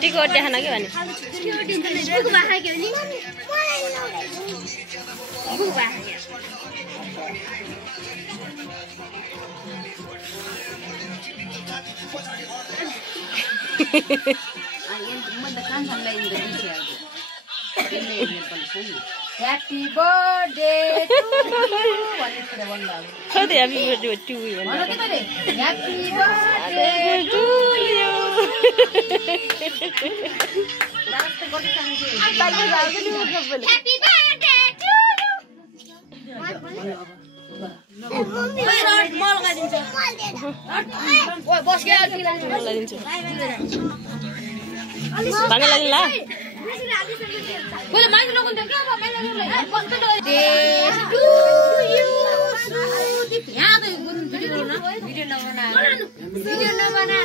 Ticket देखान के भने Happy birthday to you. Happy birthday to you. Happy birthday to you. Happy birthday to you. Bangga lagi lah. Boleh main dulu untuk apa? Main lagi. Ya tuh video na. Video na mana?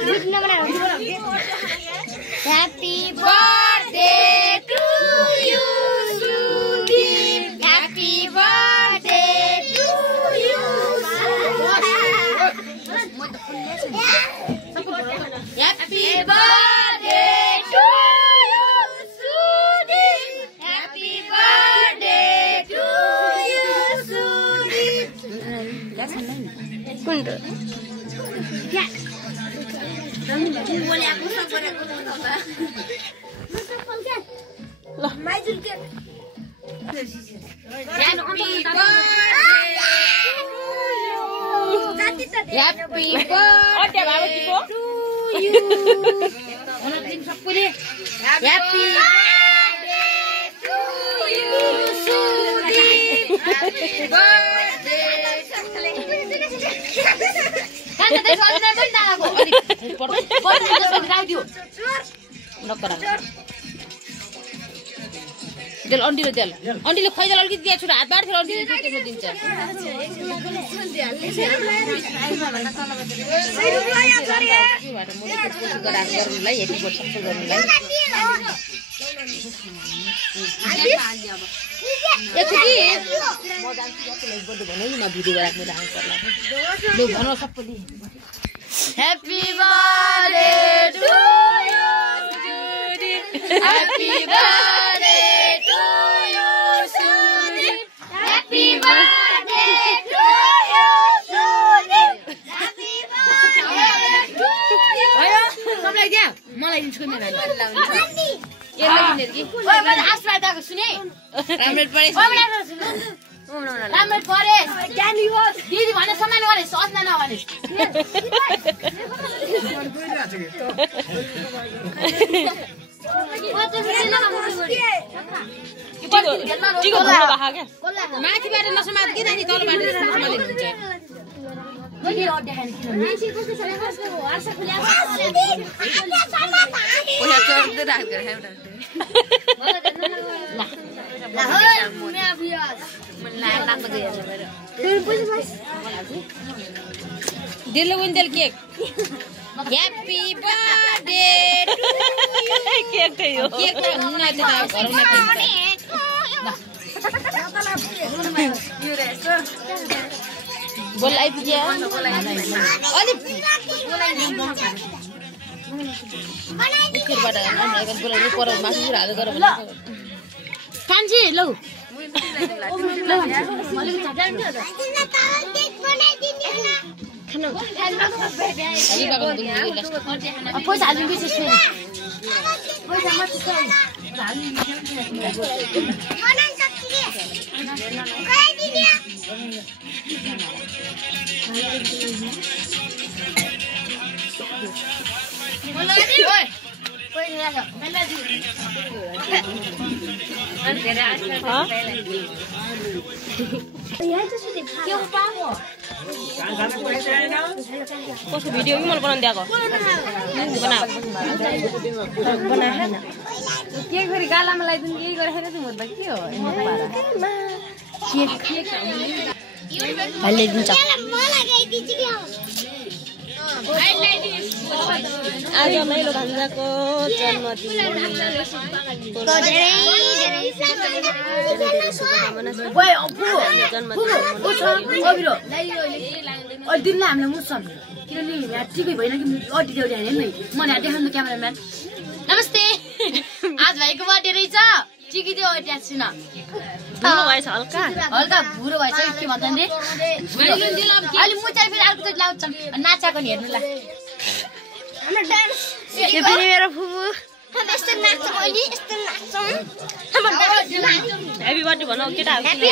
Happy birthday to you, Sudi. Happy birthday to you. Happy birthday to you, Sudi. Happy birthday to you, Sudi. Kundu. Ya. Boleh aku sabar aku apa? Lah, maju ke. Happy birthday. Happy birthday. Oh, dia bawa tipu. Happy birthday to you, Sudi. Happy birthday. Kan tadi soalnya benar aku. Baru sudah radio. Nokara. Del ondi lo del. Ondi lo khoi dal algi dia chura haत बार थियो ondi त्यो त्यो दिन्छ. गर्नुलाई यति वर्ष गर्नुलाई एकचोटी म जान्छु जतिलाई बडो भन्नु न भिडियो राख्नु राख्नु पर्ला लु भनौ सबैले Happy birthday to you, Sudi. Happy birthday to you, Sudi. Happy birthday to you, Sudi. Happy birthday to you. भयो सबलाई दिया मलाई दिन्छु नि नानी यसलाई दिने कि ओइ मैले आशीर्वाद दिएको सुने राम्रो परेछ राम्रो परे ज्ञानी हो दिदी भने सम्मान गरे सोच्न नभने टिको घुम्नु बाहा के माथिबाट नसमात कि नानी तलबाट नसमाले हुन्छ मैले रोड देखाने किन मान्छे कस्तो छ कस्तो आशा खुल्या ओया चढ्दै राख्दै एउटा ला हो मैं अभी मन लाग्न गयो मेरो फेरि पछि बस दिल्ली विन्डल cake happy birthday to you cake त यो केक त हुन न त घरमा यो रेस बोल आइपुग्यो अलि बनाइदिबाट अनि बोलाउनु पर्यो मासु हाल्दै गर भने कान्छी लौ पैसा हाल्नु बिर्सेछ पैसा मात्र कसो भिडियो पनि मलाई बनाउनु दिएको बना के गरी गालामा लगाइदिनु के गरेर चाहिँ मुद्दा के हो हाल्दै दिन्छ आज मैलो भान्जाको जन्मदिन दिनलाई हामीले मुस्छ किनभने यहाँ टिकै भएन कि अड्डी देउडी हाने नि मैले यहाँ देखाउनु क्यामेराम्यान नमस्ते आज भाइको बर्थडे रहेछ टिकी देउ अट्याच छु न भुरो भएछ हल्का हल्का भुरो भएछ के भन्छ नि अहिले म चाहिँ फेरि अर्को लाउँछ नाचाको नि हेर्नु ला हाम्रो डान्स यो पनि मेरो फुफु यस्तो नाच्छ अहिले यस्तो नाच्छ ह्यापी बर्थडे भनौ केटाहरु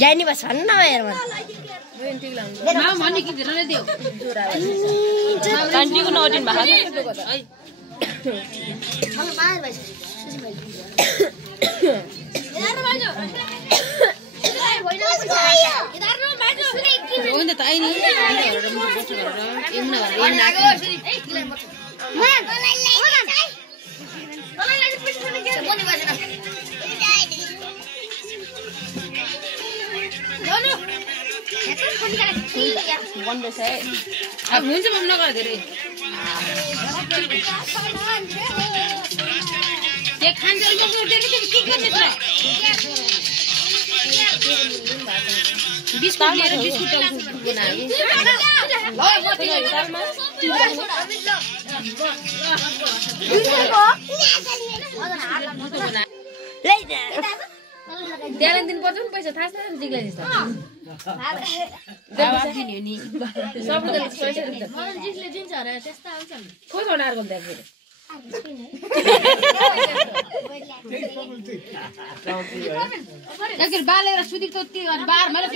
जानी बस भन्न यार कन्टीको नोटिन भएको अब हुन्छ म नगर धेरै के खान्छ के गर्ने त बिस्कुट लिएर बिस्कुट बनायो देलान दिन पर्छ नि पैसा थाहा छैन जिग्लाई जस्तो दावा दिने हो नि सबैले पैसा दिन्छ मलाई जिग्ले दिन्छ अरे त्यस्ता आउँछ नि खोइ बनाएर गर्दा फेरि एकखेर बालेर सुदिक त बार मैले